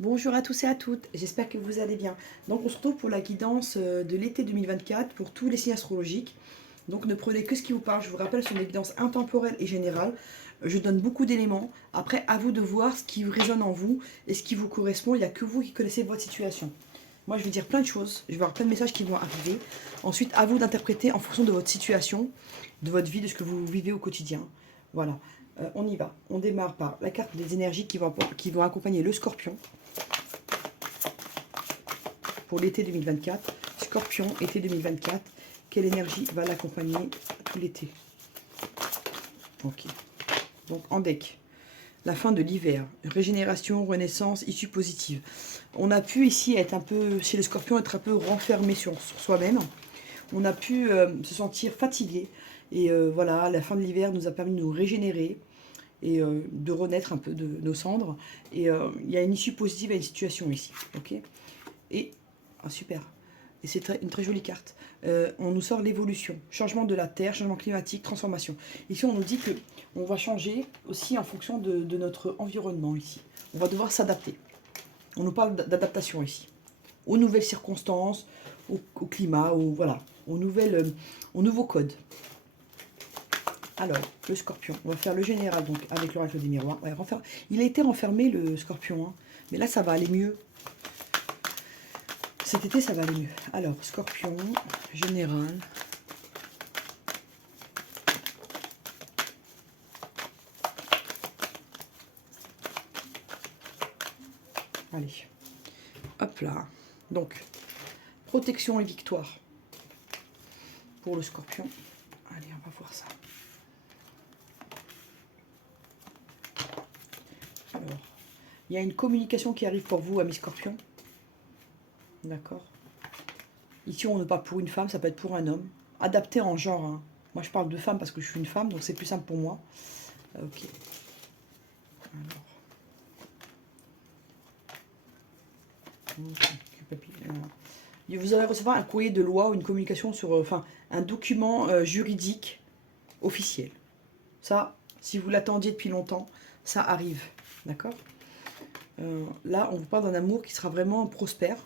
Bonjour à tous et à toutes, j'espère que vous allez bien. Donc on se retrouve pour la guidance de l'été 2024 pour tous les signes astrologiques. Donc ne prenez que ce qui vous parle, je vous rappelle, sur une guidance intemporelle et générale. Je donne beaucoup d'éléments, après à vous de voir ce qui résonne en vous et ce qui vous correspond, il n'y a que vous qui connaissez votre situation. Moi je vais dire plein de choses, je vais avoir plein de messages qui vont arriver. Ensuite à vous d'interpréter en fonction de votre situation, de votre vie, de ce que vous vivez au quotidien. Voilà, on y va. On démarre par la carte des énergies qui vont accompagner le scorpion. Pour l'été 2024, Scorpion, été 2024, quelle énergie va l'accompagner tout l'été? Ok. Donc en deck, la fin de l'hiver, régénération, renaissance, issue positive. On a pu ici être un peu, chez les scorpions, être un peu renfermé sur soi-même. On a pu se sentir fatigué. Et voilà, la fin de l'hiver nous a permis de nous régénérer et de renaître un peu de nos cendres. Et il y a une issue positive à une situation ici. Ok. Et, super. Et c'est une très jolie carte. On nous sort l'évolution, changement de la Terre, changement climatique, transformation. Ici, on nous dit que on va changer aussi en fonction de notre environnement ici. On va devoir s'adapter. On nous parle d'adaptation ici, aux nouvelles circonstances, au climat, voilà, aux nouveaux codes. Alors, le scorpion, on va faire le général donc avec l'oracle des miroirs. Ouais, il a été renfermé le scorpion, hein, mais là ça va aller mieux. Cet été, ça va aller mieux. Alors, scorpion, général. Allez. Hop là. Donc, protection et victoire pour le scorpion. Allez, on va voir ça. Alors, il y a une communication qui arrive pour vous, amis scorpions. D'accord. Ici, on ne parle pour une femme, ça peut être pour un homme. Adapté en genre. Hein. Moi, je parle de femme parce que je suis une femme, donc c'est plus simple pour moi. Ok. Alors. Vous allez recevoir un courrier de loi ou une communication sur... enfin, un document juridique officiel. Ça, si vous l'attendiez depuis longtemps, ça arrive. D'accord. Là, on vous parle d'un amour qui sera vraiment prospère.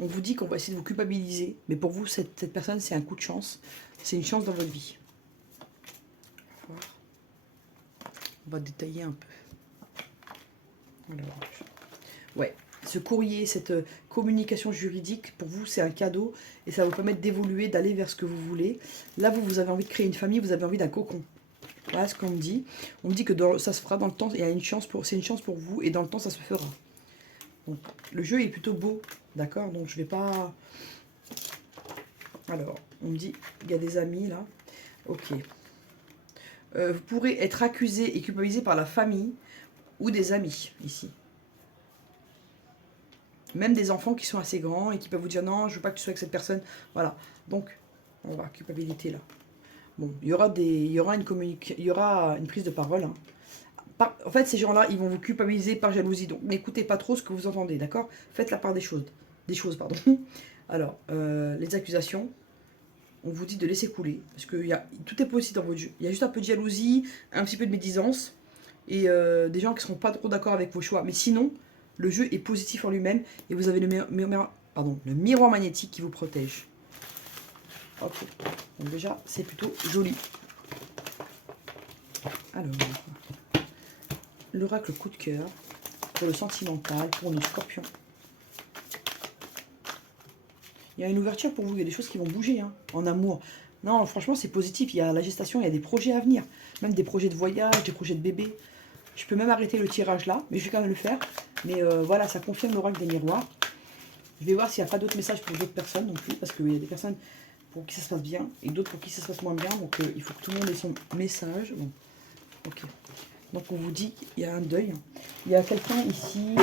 On vous dit qu'on va essayer de vous culpabiliser, mais pour vous, cette personne, c'est un coup de chance. C'est une chance dans votre vie. On va détailler un peu. Alors, ouais, ce courrier, cette communication juridique, pour vous, c'est un cadeau et ça va vous permettre d'évoluer, d'aller vers ce que vous voulez. Là, vous avez envie de créer une famille, vous avez envie d'un cocon. Voilà ce qu'on me dit. On me dit que ça se fera dans le temps, il y a une chance c'est une chance pour vous et dans le temps, ça se fera. Donc, le jeu est plutôt beau, d'accord? Donc, je vais pas... Alors, on me dit, il y a des amis, là. Ok. Vous pourrez être accusé et culpabilisé par la famille ou des amis, ici. Même des enfants qui sont assez grands et qui peuvent vous dire, non, je veux pas que tu sois avec cette personne. Voilà. Donc, on va culpabilité, là. Bon, il y aura une prise de parole, hein. En fait, ces gens-là, ils vont vous culpabiliser par jalousie. Donc, n'écoutez pas trop ce que vous entendez, d'accord? Faites la part des choses. Pardon. Alors, les accusations, on vous dit de laisser couler. Parce que tout est possible dans votre jeu. Il y a juste un peu de jalousie, un petit peu de médisance, et des gens qui ne seront pas trop d'accord avec vos choix. Mais sinon, le jeu est positif en lui-même, et vous avez le miroir magnétique qui vous protège. Ok. Donc déjà, c'est plutôt joli. Alors... l'oracle coup de cœur pour le sentimental, pour nos scorpions. Il y a une ouverture pour vous, il y a des choses qui vont bouger, hein, en amour. Non, franchement, c'est positif. Il y a la gestation, il y a des projets à venir. Même des projets de voyage, des projets de bébé. Je peux même arrêter le tirage là, mais je vais quand même le faire. Mais voilà, ça confirme l'oracle des miroirs. Je vais voir s'il n'y a pas d'autres messages pour d'autres personnes non plus, parce qu'il y a des personnes pour qui ça se passe bien et d'autres pour qui ça se passe moins bien. Donc il faut que tout le monde ait son message. Bon, ok. Donc on vous dit qu'il y a un deuil. Il y a quelqu'un ici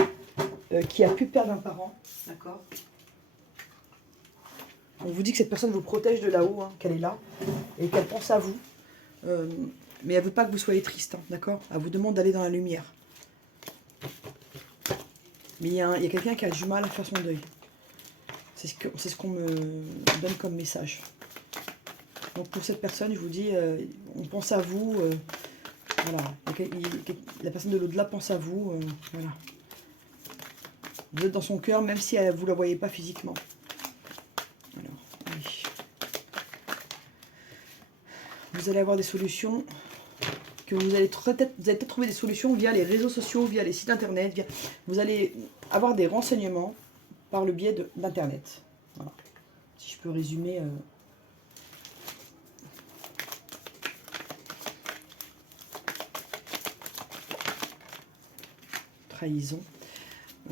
qui a pu perdre un parent. D'accord. On vous dit que cette personne vous protège de là-haut, hein, qu'elle est là, et qu'elle pense à vous. Mais elle ne veut pas que vous soyez triste, hein, d'accord. Elle vous demande d'aller dans la lumière. Mais il y a quelqu'un qui a du mal à faire son deuil. C'est ce qu'on me donne comme message. Donc pour cette personne, je vous dis, on pense à vous. Voilà, la personne de l'au-delà pense à vous. Voilà. Vous êtes dans son cœur, même si vous ne la voyez pas physiquement. Alors, oui. Vous allez avoir des solutions que vous allez peut-être trouver des solutions via les réseaux sociaux, via les sites internet. Vous allez avoir des renseignements par le biais d'internet. Voilà. Si je peux résumer. Trahison.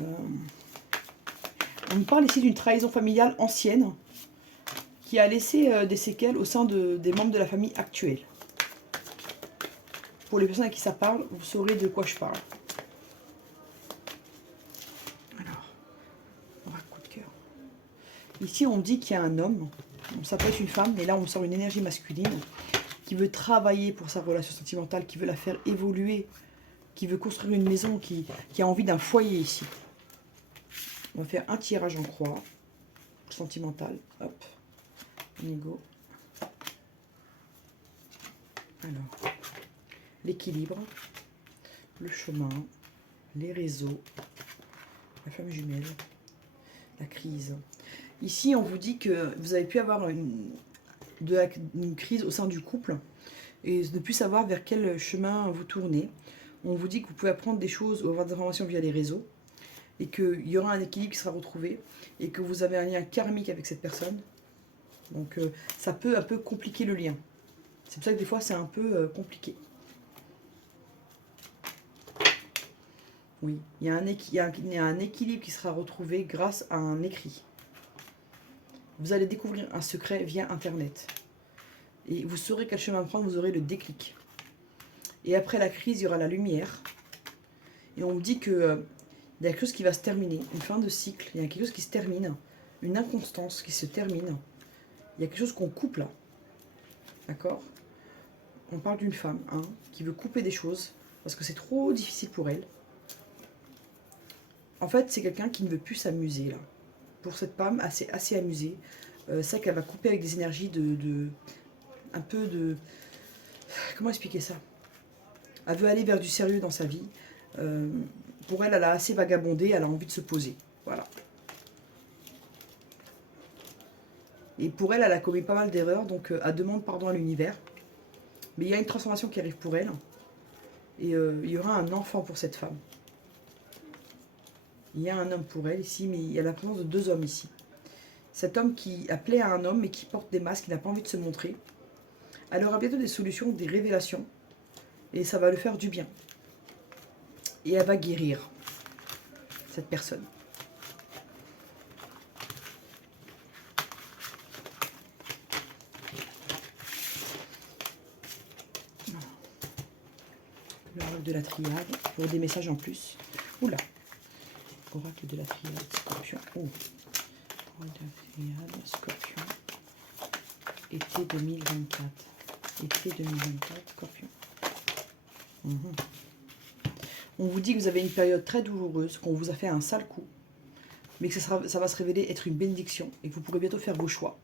On nous parle ici d'une trahison familiale ancienne qui a laissé des séquelles au sein des membres de la famille actuelle. Pour les personnes à qui ça parle, vous saurez de quoi je parle. Alors, coup de cœur. Ici, on dit qu'il y a un homme, ça peut être une femme, mais là, on sort une énergie masculine qui veut travailler pour sa relation sentimentale, qui veut la faire évoluer, qui veut construire une maison, qui a envie d'un foyer ici. On va faire un tirage en croix, sentimental, hop, ego. Alors, l'équilibre, le chemin, les réseaux, la femme jumelle, la crise. Ici, on vous dit que vous avez pu avoir une crise au sein du couple et ne plus savoir vers quel chemin vous tournez. On vous dit que vous pouvez apprendre des choses ou avoir des informations via les réseaux et qu'il y aura un équilibre qui sera retrouvé et que vous avez un lien karmique avec cette personne. Donc ça peut un peu compliquer le lien. C'est pour ça que des fois c'est un peu compliqué. Oui, il y a un équilibre qui sera retrouvé grâce à un écrit. Vous allez découvrir un secret via Internet. Et vous saurez quel chemin prendre, vous aurez le déclic. Et après la crise, il y aura la lumière. Et on me dit que il y a quelque chose qui va se terminer, une fin de cycle, il y a quelque chose qui se termine, une inconstance qui se termine. Il y a quelque chose qu'on coupe là. D'accord? On parle d'une femme qui veut couper des choses parce que c'est trop difficile pour elle. En fait, c'est quelqu'un qui ne veut plus s'amuser là. Pour cette femme, assez amusée, c'est qu'elle va couper avec des énergies un peu de... Comment expliquer ça? Elle veut aller vers du sérieux dans sa vie. Pour elle, elle a assez vagabondé, elle a envie de se poser. Voilà. Et pour elle, elle a commis pas mal d'erreurs, donc elle demande pardon à l'univers. Mais il y a une transformation qui arrive pour elle. Et il y aura un enfant pour cette femme. Il y a un homme pour elle ici, mais il y a la présence de deux hommes ici. Cet homme qui appelait à un homme, mais qui porte des masques, qui n'a pas envie de se montrer. Elle aura bientôt des solutions, des révélations. Et ça va lui faire du bien. Et elle va guérir cette personne. L'oracle de la triade, pour des messages en plus. Oula. Oracle de la triade, scorpion. Oh. Oracle de la triade, scorpion. Été 2024. Été 2024, scorpion. On vous dit que vous avez une période très douloureuse, qu'on vous a fait un sale coup, mais que ça va se révéler être une bénédiction et que vous pourrez bientôt faire vos choix.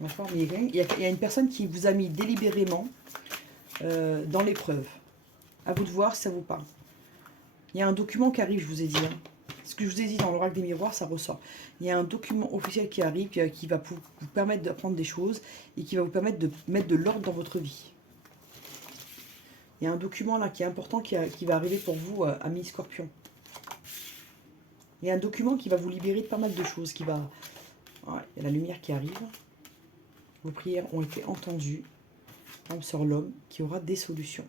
D'accord? Mais il y a une personne qui vous a mis délibérément dans l'épreuve. À vous de voir si ça vous parle. Il y a un document qui arrive, je vous ai dit. Ce que je vous ai dit dans l'oracle des miroirs, ça ressort. Il y a un document officiel qui arrive, qui va vous permettre d'apprendre des choses et qui va vous permettre de mettre de l'ordre dans votre vie. Il y a un document là qui est important qui va arriver pour vous, amis Scorpion. Il y a un document qui va vous libérer de pas mal de choses. Il y a la lumière qui arrive. Vos prières ont été entendues. Femme sur l'homme qui aura des solutions.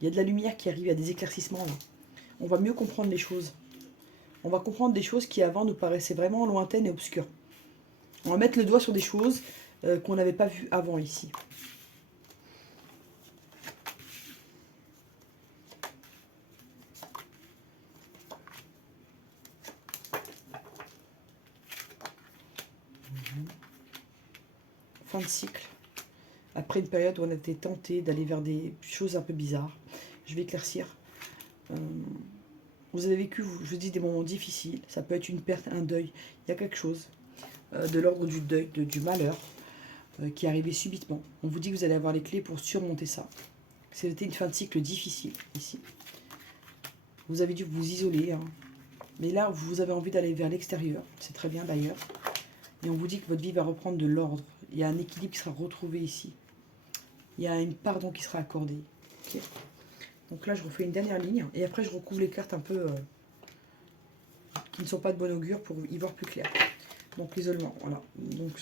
Il y a de la lumière qui arrive, il y a des éclaircissements là. On va mieux comprendre les choses. On va comprendre des choses qui avant nous paraissaient vraiment lointaines et obscures. On va mettre le doigt sur des choses qu'on n'avait pas vues avant ici. Fin de cycle. Après une période où on a été tenté d'aller vers des choses un peu bizarres. Je vais éclaircir. Vous avez vécu, je vous dis, des moments difficiles. Ça peut être une perte, un deuil. Il y a quelque chose de l'ordre du deuil, du malheur qui est arrivé subitement. On vous dit que vous allez avoir les clés pour surmonter ça. C'était une fin de cycle difficile ici. Vous avez dû vous isoler. Mais là, vous avez envie d'aller vers l'extérieur. C'est très bien d'ailleurs. Et on vous dit que votre vie va reprendre de l'ordre. Il y a un équilibre qui sera retrouvé ici. Il y a une pardon qui sera accordée. Okay. Donc là, je refais une dernière ligne. Et après, je recouvre les cartes un peu qui ne sont pas de bon augure pour y voir plus clair. Donc l'isolement, voilà. Donc,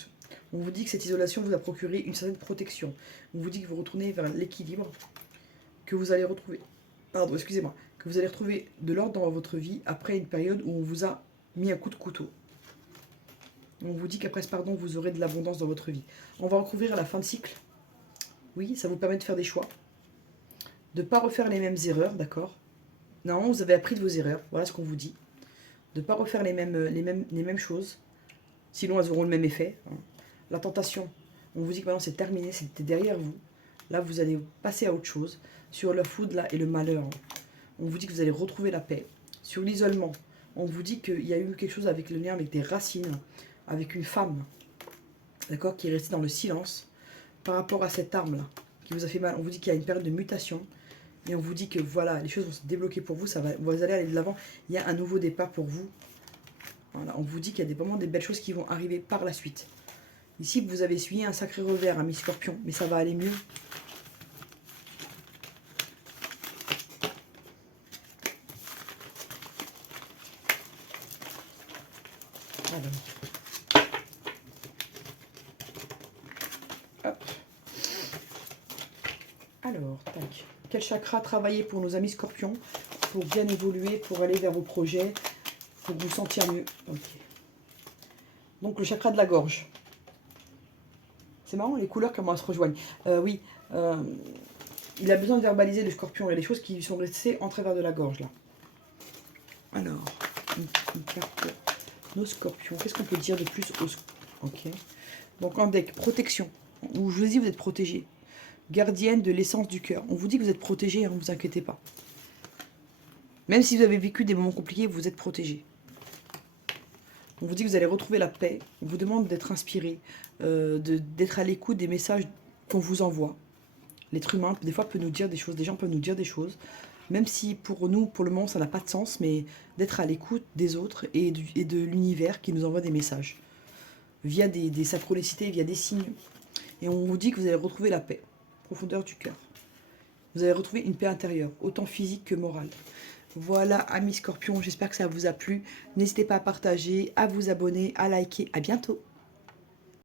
on vous dit que cette isolation vous a procuré une certaine protection. On vous dit que vous retournez vers l'équilibre, que vous allez retrouver. Pardon, excusez-moi. Que vous allez retrouver de l'ordre dans votre vie après une période où on vous a mis un coup de couteau. On vous dit qu'après ce pardon, vous aurez de l'abondance dans votre vie. On va recouvrir à la fin de cycle. Oui, ça vous permet de faire des choix. De ne pas refaire les mêmes erreurs, d'accord? Non, vous avez appris de vos erreurs. Voilà ce qu'on vous dit. De ne pas refaire les mêmes choses. Sinon, elles auront le même effet. La tentation, on vous dit que maintenant c'est terminé, c'était derrière vous. Là, vous allez passer à autre chose. Sur le food là, et le malheur, on vous dit que vous allez retrouver la paix. Sur l'isolement, on vous dit qu'il y a eu quelque chose avec le lien avec des racines, avec une femme, d'accord, qui est restée dans le silence par rapport à cette arme-là, qui vous a fait mal. On vous dit qu'il y a une période de mutation. Et on vous dit que voilà, les choses vont se débloquer pour vous, vous allez aller de l'avant. Il y a un nouveau départ pour vous. Voilà, on vous dit qu'il y a vraiment des belles choses qui vont arriver par la suite. Ici, vous avez essuyé un sacré revers, ami Scorpion, mais ça va aller mieux. Alors. Hop. Alors, tac. Quel chakra travailler pour nos amis Scorpions, pour bien évoluer, pour aller vers vos projets, pour vous sentir mieux. Ok. Donc, le chakra de la gorge. C'est marrant, les couleurs, comment elles se rejoignent. Oui, il a besoin de verbaliser le Scorpion. Il y a des choses qui sont restées en travers de la gorge, là. Alors, une carte. Nos Scorpions. Qu'est-ce qu'on peut dire de plus aux... Ok. Donc, en deck, protection. Où je vous dis, vous êtes protégé. Gardienne de l'essence du cœur. On vous dit que vous êtes protégé, hein, ne vous inquiétez pas. Même si vous avez vécu des moments compliqués, vous êtes protégé. On vous dit que vous allez retrouver la paix. On vous demande d'être inspiré, d'être à l'écoute des messages qu'on vous envoie. L'être humain, des fois, peut nous dire des choses. Des gens peuvent nous dire des choses. Même si pour nous, pour le moment, ça n'a pas de sens. Mais d'être à l'écoute des autres et de l'univers qui nous envoie des messages. Via des synchronicités, via des signes. Et on vous dit que vous allez retrouver la paix. Profondeur du cœur. Vous allez retrouver une paix intérieure, autant physique que morale. Voilà, amis Scorpions, j'espère que ça vous a plu. N'hésitez pas à partager, à vous abonner, à liker. À bientôt.